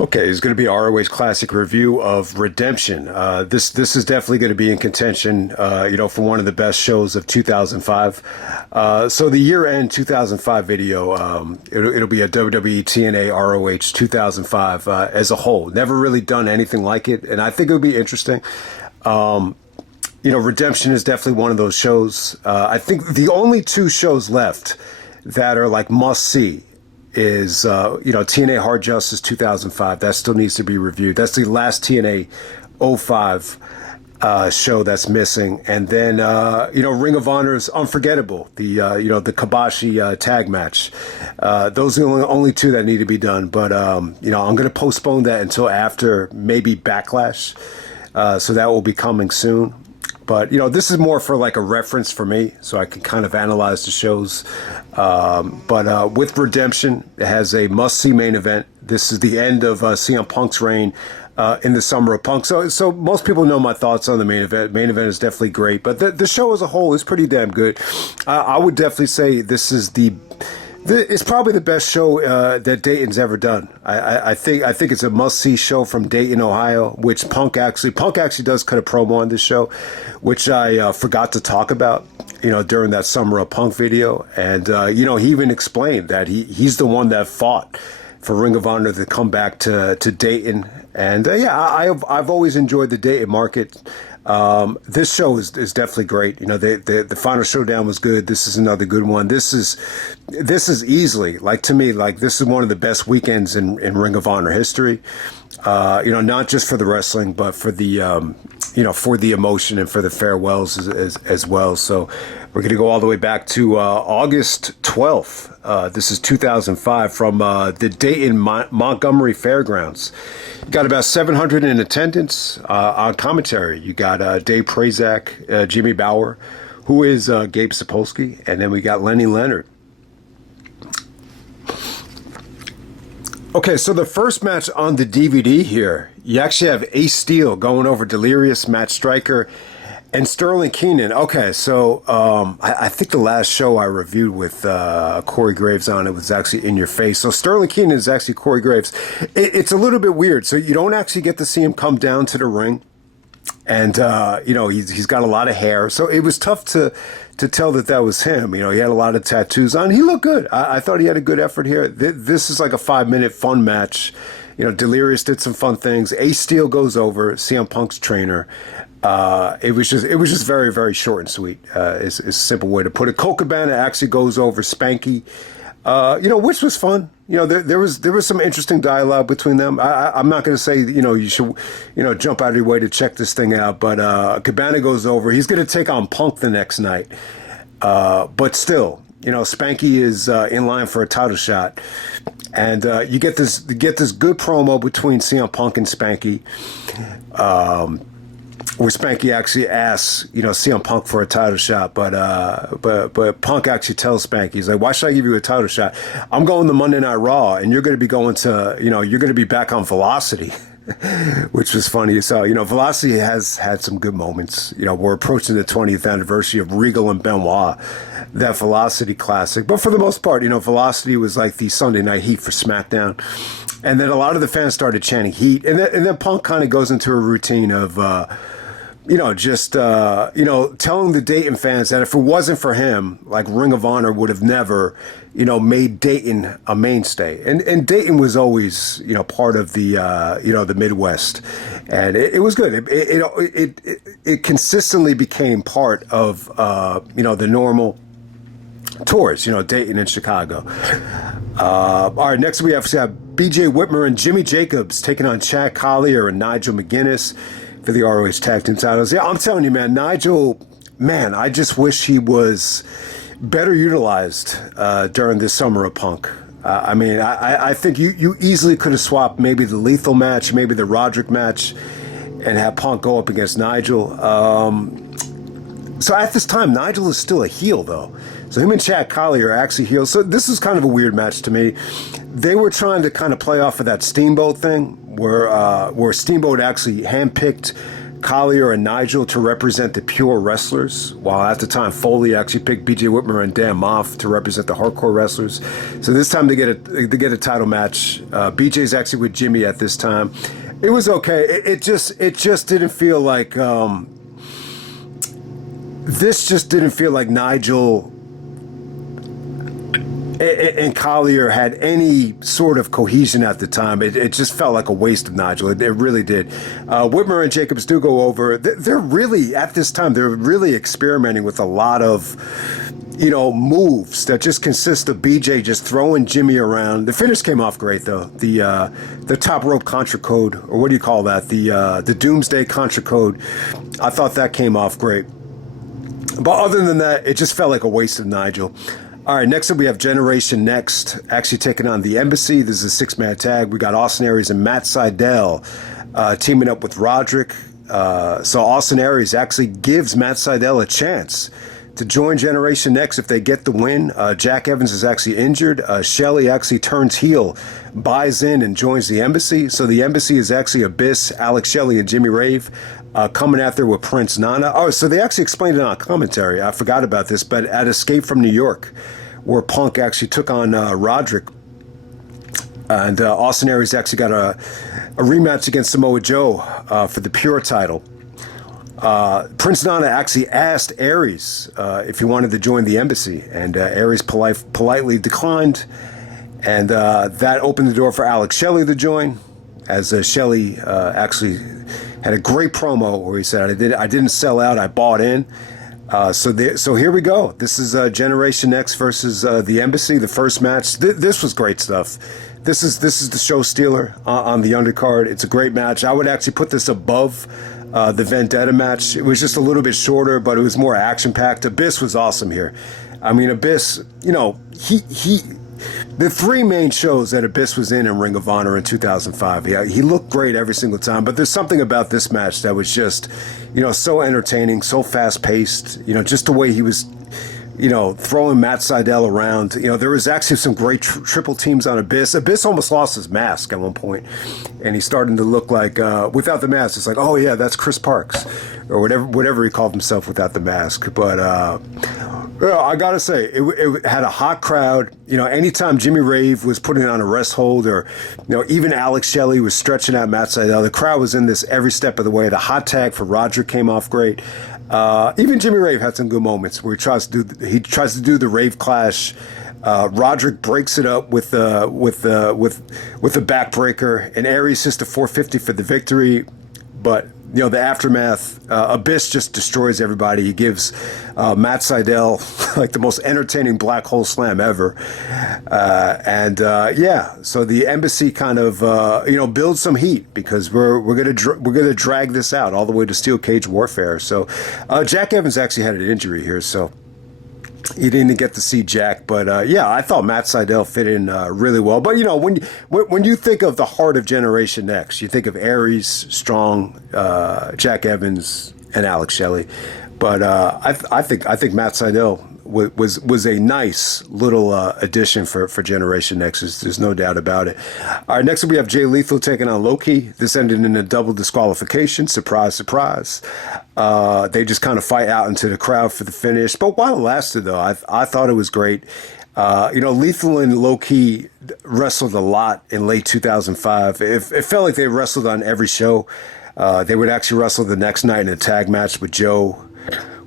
Okay, it's going to be ROH Classic review of Redemption. This is definitely going to be in contention, for one of the best shows of 2005. So the year-end 2005 video, it'll be a WWE TNA ROH 2005 as a whole. Never really done anything like it, and I think it'll be interesting. Redemption is definitely one of those shows. I think the only two shows left that are like must-see is TNA Hard Justice 2005. That still needs to be reviewed. That's the last TNA '05 show that's missing. And then Ring of Honor's Unforgettable, the Kabashi tag match. Those are the only two that need to be done. But I'm going to postpone that until after maybe Backlash. So that will be coming soon. But, this is more for like a reference for me, so I can kind of analyze the shows. But with Redemption, it has a must-see main event. This is the end of CM Punk's reign in the Summer of Punk. So most people know my thoughts on the main event. Main event is definitely great, but the show as a whole is pretty damn good. I would definitely say this is it's probably the best show that Dayton's ever done. I think it's a must-see show from Dayton, Ohio, which Punk actually does cut a promo on this show, which I forgot to talk about, during that Summer of Punk video. And, he even explained that he's the one that fought for Ring of Honor to come back to Dayton. And, I've always enjoyed the Dayton market. This show is definitely great. The final showdown was good. This is another good one. This is easily, like, to me, like, this is one of the best weekends in Ring of Honor history. Not just for the wrestling, but for the emotion and for the farewells as well. So we're going to go all the way back to August 12th. This is 2005 from the Dayton Montgomery Fairgrounds. You got about 700 in attendance on commentary. You got Dave Prazak, Jimmy Bauer, who is Gabe Sapolsky, and then we got Lenny Leonard. Okay, so the first match on the DVD here, you actually have Ace Steel going over Delirious, Matt Stryker, and Sterling Keenan. Okay, so I think the last show I reviewed with Corey Graves on it was actually In Your Face. So Sterling Keenan is actually Corey Graves. It's a little bit weird. So you don't actually get to see him come down to the ring. And, he's got a lot of hair. So it was tough to tell that was him. He had a lot of tattoos on. He looked good. I thought he had a good effort here. This is like a 5-minute fun match. Delirious did some fun things. Ace Steel goes over, CM Punk's trainer. It was just very, very short and sweet. Is a simple way to put it. Colt Cabana actually goes over Spanky. Which was fun. There was some interesting dialogue between them. I'm not going to say, you should, jump out of your way to check this thing out. But Cabana goes over. He's going to take on Punk the next night. But still, Spanky is in line for a title shot. And you get this good promo between CM Punk and Spanky. Where Spanky actually asks, CM Punk for a title shot, but Punk actually tells Spanky, he's like, "Why should I give you a title shot? I'm going to Monday Night Raw, and you're going to be going to, you're going to be back on Velocity," which was funny. So, Velocity has had some good moments. We're approaching the 20th anniversary of Regal and Benoit, that Velocity classic. But for the most part, Velocity was like the Sunday Night Heat for SmackDown. And then a lot of the fans started chanting Heat, and then Punk kind of goes into a routine of, telling the Dayton fans that if it wasn't for him, like Ring of Honor would have never, made Dayton a mainstay. And Dayton was always, part of the, the Midwest. And it was good. It consistently became part of, the normal tours, Dayton and Chicago. All right, next we have BJ Whitmer and Jimmy Jacobs taking on Chad Collyer and Nigel McGuiness for the ROH Tag Team titles. Yeah, I'm telling you, man, Nigel, I just wish he was better utilized during this Summer of Punk. I think you easily could have swapped maybe the Lethal match, maybe the Roderick match, and have Punk go up against Nigel. So at this time, Nigel is still a heel, though. So him and Chad Collyer are actually heels. So this is kind of a weird match to me. They were trying to kind of play off of that Steamboat thing, where Steamboat actually handpicked Collyer and Nigel to represent the pure wrestlers, while at the time Foley actually picked B.J. Whitmer and Dan Moff to represent the hardcore wrestlers. So this time they get a title match. BJ's actually with Jimmy at this time. It was okay. It just didn't feel like this just didn't feel like Nigel and Collyer had any sort of cohesion at the time. It just felt like a waste of Nigel. It really did. Whitmer and Jacobs do go over. They're really, at this time, they're really experimenting with a lot of, moves that just consist of BJ just throwing Jimmy around. The finish came off great, though. The top rope contra code, or what do you call that? The Doomsday contra code. I thought that came off great. But other than that, it just felt like a waste of Nigel. All right, next up we have Generation Next, actually taking on the Embassy. This is a 6-man tag. We got Austin Aries and Matt Sydal teaming up with Roderick. So Austin Aries actually gives Matt Sydal a chance to join Generation Next if they get the win. Jack Evans is actually injured. Shelley actually turns heel, buys in, and joins the Embassy. So the Embassy is actually Abyss, Alex Shelley, and Jimmy Rave. Coming out there with Prince Nana. Oh, so they actually explained it on commentary. I forgot about this, but at Escape from New York, where Punk actually took on Roderick, and Austin Aries actually got a rematch against Samoa Joe for the Pure title. Prince Nana actually asked Aries if he wanted to join the Embassy, and Aries politely declined, and that opened the door for Alex Shelley to join, as Shelley actually had a great promo where he said, I didn't sell out, I bought in. So here we go. This is Generation X versus the Embassy, the first match. This was great stuff. This is the show stealer on the undercard. It's a great match. I would actually put this above the Vendetta match. It was just a little bit shorter, but it was more action-packed. Abyss was awesome here. I mean, Abyss, the 3 main shows that Abyss was in Ring of Honor in 2005, he looked great every single time, but there's something about this match that was just, so entertaining, so fast-paced, just the way he was, throwing Matt Sydal around. There was actually some great triple teams on Abyss. Abyss almost lost his mask at one point, and he's starting to look like, without the mask, it's like, oh yeah, that's Chris Parks, or whatever he called himself without the mask. But I gotta say, it had a hot crowd. Anytime Jimmy Rave was putting on a rest hold, or even Alex Shelley was stretching out Matt Sydal, the crowd was in this every step of the way. The hot tag for Roderick came off great. Even Jimmy Rave had some good moments where he tries to do the Rave Clash. Roderick breaks it up with the backbreaker, and Aries hits the 450 for the victory. But the aftermath, Abyss just destroys everybody. He gives Matt Sydal like the most entertaining black hole slam ever, so the Embassy kind of builds some heat, because we're gonna drag this out all the way to Steel Cage Warfare. So Jack Evans actually had an injury here, so you didn't get to see Jack, but I thought Matt Sydal fit in really well. But when you think of the heart of Generation X, you think of Aries, Strong, Jack Evans, and Alex Shelley. But I think Matt Sydal was a nice little addition for Generation X. There's no doubt about it. All right, next up we have Jay Lethal taking on Loki. This ended in a double disqualification. Surprise, surprise. They just kind of fight out into the crowd for the finish. But while it lasted, though, I thought it was great. Lethal and Loki wrestled a lot in late 2005. It felt like they wrestled on every show. They would actually wrestle the next night in a tag match with Joe.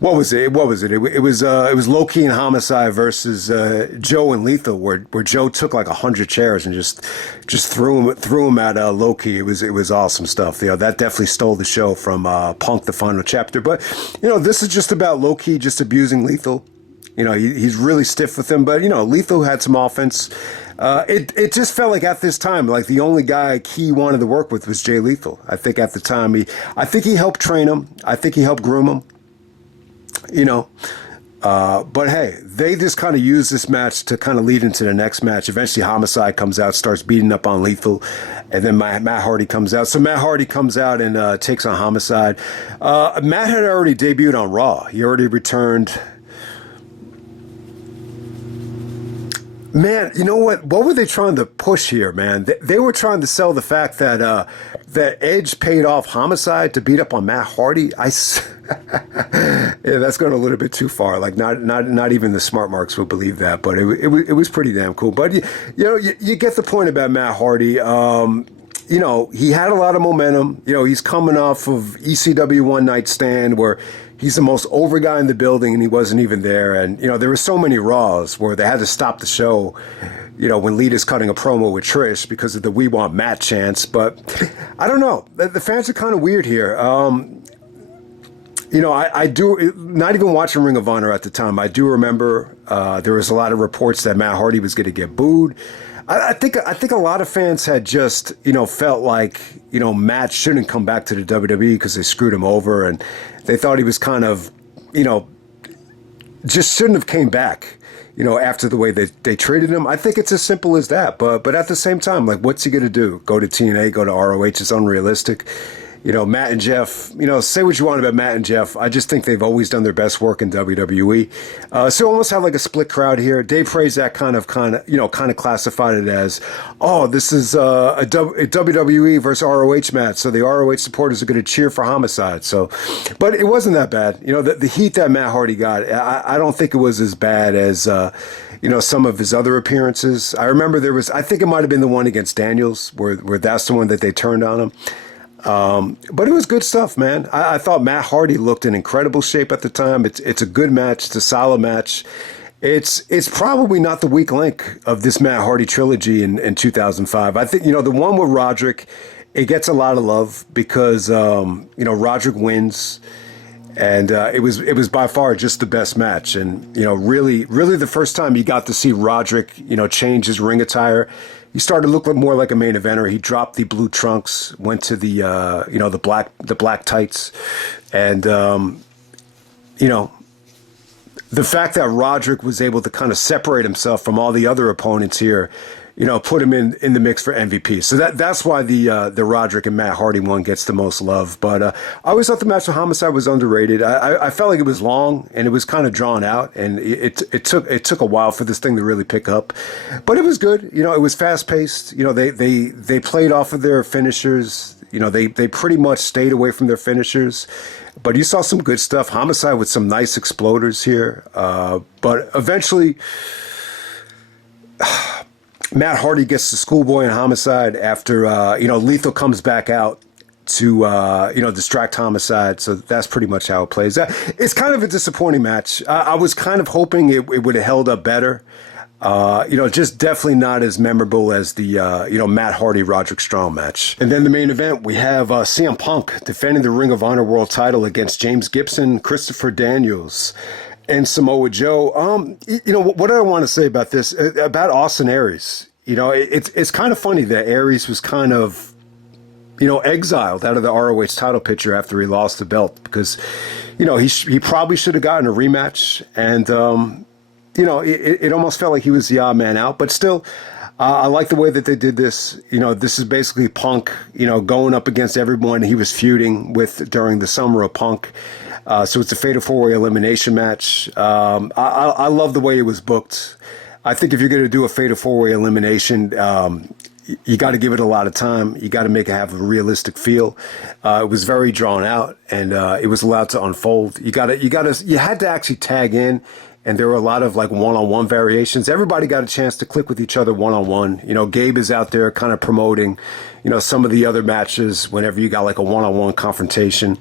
What was it? It was Loki and Homicide versus Joe and Lethal, where Joe took like 100 chairs and just threw him at Loki. It was awesome stuff. That definitely stole the show from Punk, the final chapter. But this is just about Loki just abusing Lethal. He's really stiff with him, but Lethal had some offense. It just felt like at this time, like the only guy he wanted to work with was Jay Lethal. I think at the time I think he helped train him. I think he helped groom him. But hey, they just kind of use this match to kind of lead into the next match. Eventually Homicide comes out, starts beating up on Lethal, and then Matt Hardy comes out. So Matt Hardy comes out and takes on Homicide. Matt had already debuted on Raw. He already returned Man, you know what? What were they trying to push here, man? They were trying to sell the fact that that Edge paid off Homicide to beat up on Matt Hardy. Yeah, that's going a little bit too far. Like not even the smart marks would believe that, but it was pretty damn cool. But you get the point about Matt Hardy. He had a lot of momentum. He's coming off of ECW One Night Stand where he's the most over guy in the building and he wasn't even there. And, there were so many Raws where they had to stop the show, when Lita's cutting a promo with Trish because of the "We Want Matt" chants. But I don't know. The fans are kind of weird here. I do, not even watching Ring of Honor at the time, I do remember there was a lot of reports that Matt Hardy was going to get booed. I think a lot of fans had just, felt like, Matt shouldn't come back to the WWE because they screwed him over and they thought he was kind of, just shouldn't have came back, after the way they treated him. I think it's as simple as that. But at the same time, like, what's he going to do? Go to TNA, go to ROH? It's unrealistic. Matt and Jeff, say what you want about Matt and Jeff. I just think they've always done their best work in WWE. So almost had like a split crowd here. Dave Prazak kind of classified it as, oh, this is a WWE versus ROH match. So the ROH supporters are going to cheer for Homicide. So, but it wasn't that bad. The heat that Matt Hardy got, I don't think it was as bad as, some of his other appearances. I remember I think it might have been the one against Daniels where that's the one that they turned on him. But it was good stuff, man. I thought Matt Hardy looked in incredible shape at the time. It's a good match. It's a solid match. It's probably not the weak link of this Matt Hardy trilogy in 2005. I think, the one with Roderick, it gets a lot of love because, Roderick wins. And it was by far just the best match. And, really the first time you got to see Roderick, change his ring attire. He started to look more like a main eventer. He dropped the blue trunks, went to the the black tights, and the fact that Roderick was able to kind of separate himself from all the other opponents here, put him in the mix for MVP. So that's why the Roderick and Matt Hardy one gets the most love. But I always thought the match with Homicide was underrated. I felt like it was long and it was kind of drawn out, and it took a while for this thing to really pick up. But it was good. It was fast paced. They played off of their finishers. They pretty much stayed away from their finishers. But you saw some good stuff. Homicide with some nice exploders here. But eventually, Matt Hardy gets the schoolboy in Homicide after, Lethal comes back out to, distract Homicide. So that's pretty much how it plays. It's kind of a disappointing match. I was kind of hoping it would have held up better. Just definitely not as memorable as the, Matt Hardy, Roderick Strong match. And then the main event, we have CM Punk defending the Ring of Honor World title against James Gibson, Christopher Daniels, and Samoa Joe. What do I want to say about this? About Austin Aries. It's kind of funny that Aries was kind of, exiled out of the ROH title picture after he lost the belt because, he probably should have gotten a rematch. And, it almost felt like he was the odd man out. But still, I like the way that they did this. This is basically Punk, going up against everyone he was feuding with during the summer of Punk. So it's a fatal four-way elimination match. I love the way it was booked. I think if you're going to do a fatal four-way elimination, you got to give it a lot of time. You got to make it have a realistic feel. It was very drawn out, and it was allowed to unfold. You had to actually tag in, and there were a lot of like one-on-one variations. Everybody got a chance to click with each other one-on-one. Gabe is out there kind of promoting, some of the other matches whenever you got like a one-on-one confrontation.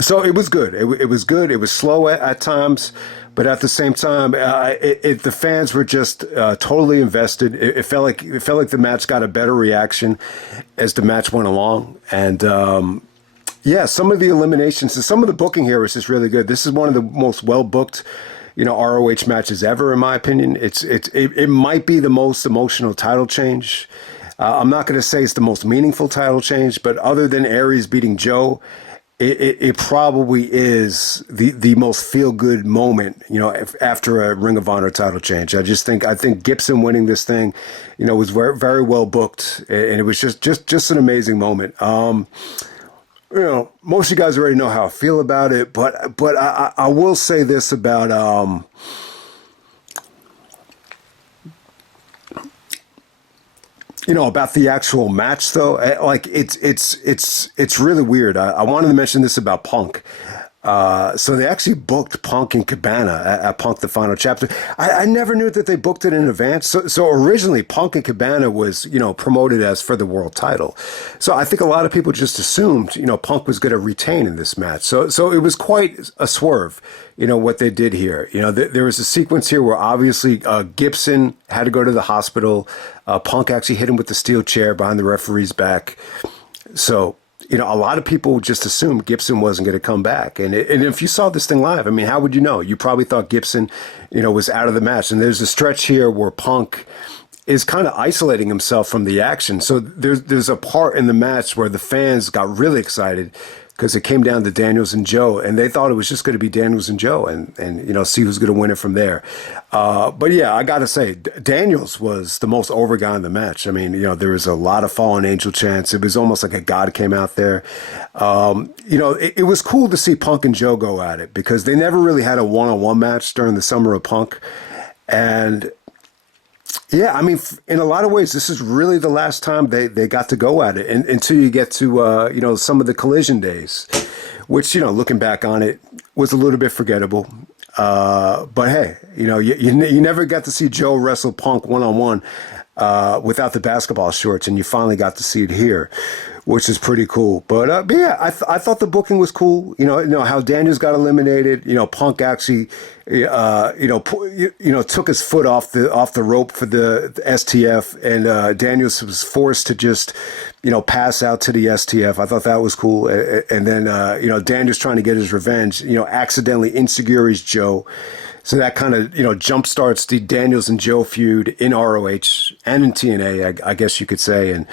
So it was good. It was good. It was slow at times, but at the same time, the fans were just totally invested. It felt like the match got a better reaction as the match went along. And some of the eliminations and some of the booking here was just really good. This is one of the most well booked, ROH matches ever, in my opinion. It might be the most emotional title change. I'm not going to say it's the most meaningful title change, but other than Aries beating Joe, it probably is the most feel-good moment, after a Ring of Honor title change. I think Gibson winning this thing, was very, very well booked, and it was just an amazing moment. Most of you guys already know how I feel about it, but I will say this about About the actual match though, like it's really weird. I wanted to mention this about Punk. So they actually booked Punk and Cabana at Punk the Final Chapter. I never knew that they booked it in advance. So originally Punk and Cabana was, promoted as for the world title. So I think a lot of people just assumed, Punk was going to retain in this match. So it was quite a swerve, what they did here. There was a sequence here where obviously Gibson had to go to the hospital. Punk actually hit him with the steel chair behind the referee's back. So, a lot of people just assumed Gibson wasn't going to come back. And if you saw this thing live, I mean, how would you know? You probably thought Gibson, was out of the match. And there's a stretch here where Punk is kind of isolating himself from the action. So there's a part in the match where the fans got really excited because it came down to Daniels and Joe, and they thought it was just going to be Daniels and Joe and see who's going to win it from there. But yeah, I got to say, Daniels was the most over guy in the match. I mean, there was a lot of fallen angel chants. It was almost like a god came out there. It was cool to see Punk and Joe go at it because they never really had a one-on-one match during the summer of Punk. And yeah, I mean, in a lot of ways, this is really the last time they got to go at it until you get to, some of the collision days, which, looking back on it, was a little bit forgettable. But hey, you never got to see Joe wrestle Punk one-on-one without the basketball shorts, and you finally got to see it here, which is pretty cool. But yeah, I thought the booking was cool. How Daniels got eliminated. Punk actually, took his foot off the rope for the STF, and Daniels was forced to just, pass out to the STF. I thought that was cool. And then, Daniels trying to get his revenge, accidentally insecures Joe. So that kind of, jump starts the Daniels and Joe feud in ROH and in TNA, I guess you could say. And,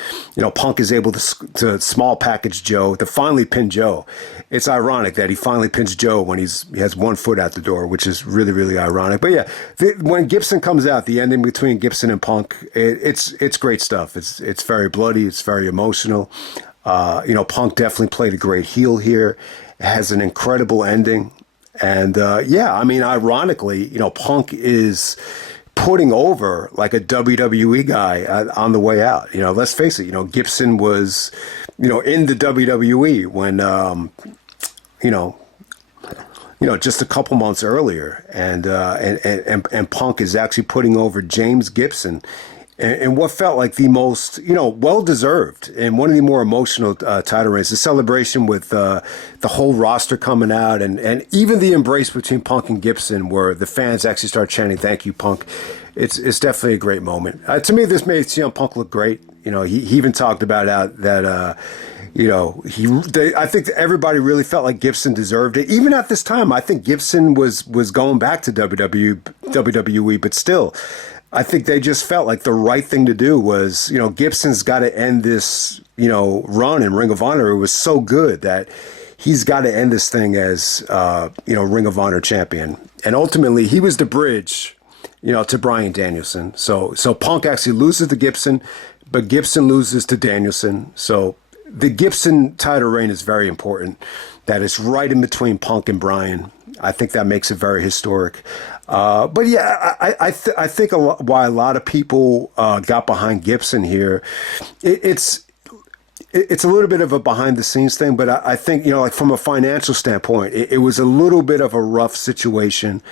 Punk is able to small package Joe, to finally pin Joe. It's ironic that he finally pins Joe when he has one foot out the door, which is really, really ironic. But yeah, when Gibson comes out, the ending between Gibson and Punk, it's great stuff. It's very bloody. It's very emotional. Punk definitely played a great heel here. It has an incredible ending. And yeah, I mean, ironically, Punk is putting over like a WWE guy on the way out. Let's face it, Gibson was, in the WWE when, just a couple months earlier. And Punk is actually putting over James Gibson and what felt like the most, well-deserved and one of the more emotional title reigns. The celebration with the whole roster coming out and even the embrace between Punk and Gibson where the fans actually start chanting, "Thank you, Punk." It's definitely a great moment. To me, this made CM Punk look great. He even talked about that, I think everybody really felt like Gibson deserved it. Even at this time, I think Gibson was going back to WWE, but still, I think they just felt like the right thing to do was, Gibson's got to end this, run in Ring of Honor. It was so good that he's got to end this thing as, Ring of Honor champion. And ultimately, he was the bridge, to Bryan Danielson. So Punk actually loses to Gibson, but Gibson loses to Danielson. So the Gibson title reign is very important. That is right in between Punk and Bryan. I think that makes it very historic. But yeah, I think why a lot of people got behind Gibson here, it's a little bit of a behind the scenes thing, but I think, like from a financial standpoint, it was a little bit of a rough situation,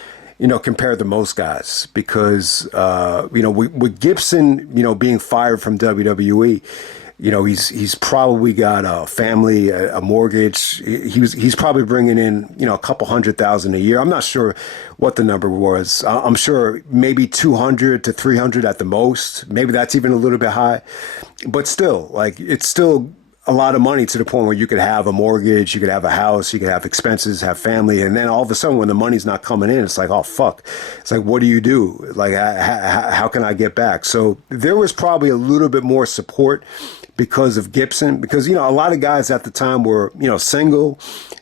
compared to most guys because, with Gibson, being fired from WWE, he's probably got a family, a mortgage. He's probably bringing in, a couple $100,000 a year. I'm not sure what the number was. I'm sure maybe 200 to 300 at the most. Maybe that's even a little bit high, but still, like it's still a lot of money to the point where you could have a mortgage, you could have a house, you could have expenses, have family. And then all of a sudden when the money's not coming in, it's like, oh, fuck. It's like, what do you do? Like, how can I get back? So there was probably a little bit more support because of Gibson, because, a lot of guys at the time were, single.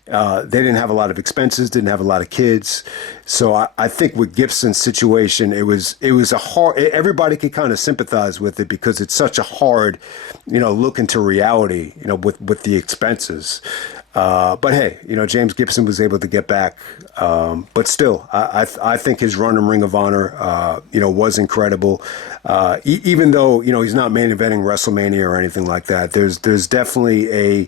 They didn't have a lot of expenses, didn't have a lot of kids. So I think with Gibson's situation, it was a hard, everybody could kind of sympathize with it because it's such a hard, look into reality, with the expenses. But hey, James Gibson was able to get back. But still, I think his run in Ring of Honor, was incredible. Even though, he's not main eventing WrestleMania or anything like that, there's definitely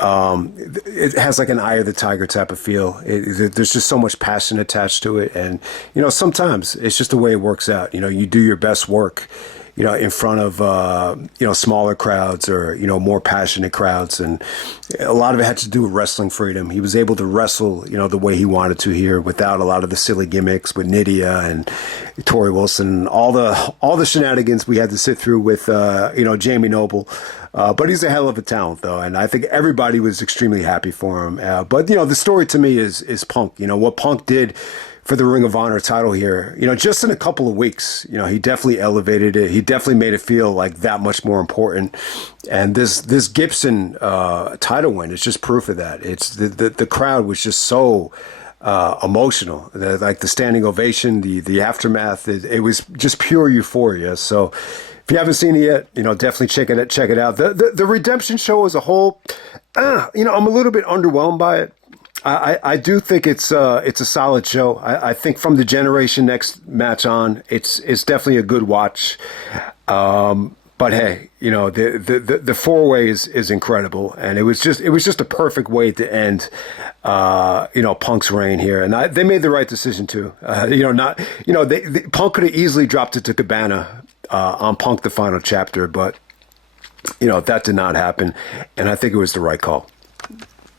it has like an Eye of the Tiger type of feel. There's just so much passion attached to it. And, sometimes it's just the way it works out. You do your best work, in front of, smaller crowds or, more passionate crowds. And a lot of it had to do with wrestling freedom. He was able to wrestle, the way he wanted to here without a lot of the silly gimmicks with Nydia and Tori Wilson, all the shenanigans we had to sit through with, Jamie Noble. But he's a hell of a talent, though, and I think everybody was extremely happy for him. But the story to me is Punk. What Punk did for the Ring of Honor title here, just in a couple of weeks, he definitely elevated it. He definitely made it feel like that much more important. And this Gibson title win is just proof of that. It's the crowd was just so emotional, like the standing ovation, the aftermath. It was just pure euphoria. So if you haven't seen it yet, definitely check it out. The Redemption show as a whole, I'm a little bit underwhelmed by it. I do think it's a solid show. I think from the Generation Next match on, it's definitely a good watch. But hey, the four-way is incredible, and it was just a perfect way to end Punk's reign here, and they made the right decision too. Punk could have easily dropped it to Cabana on Punk the Final Chapter, but that did not happen, and I think it was the right call.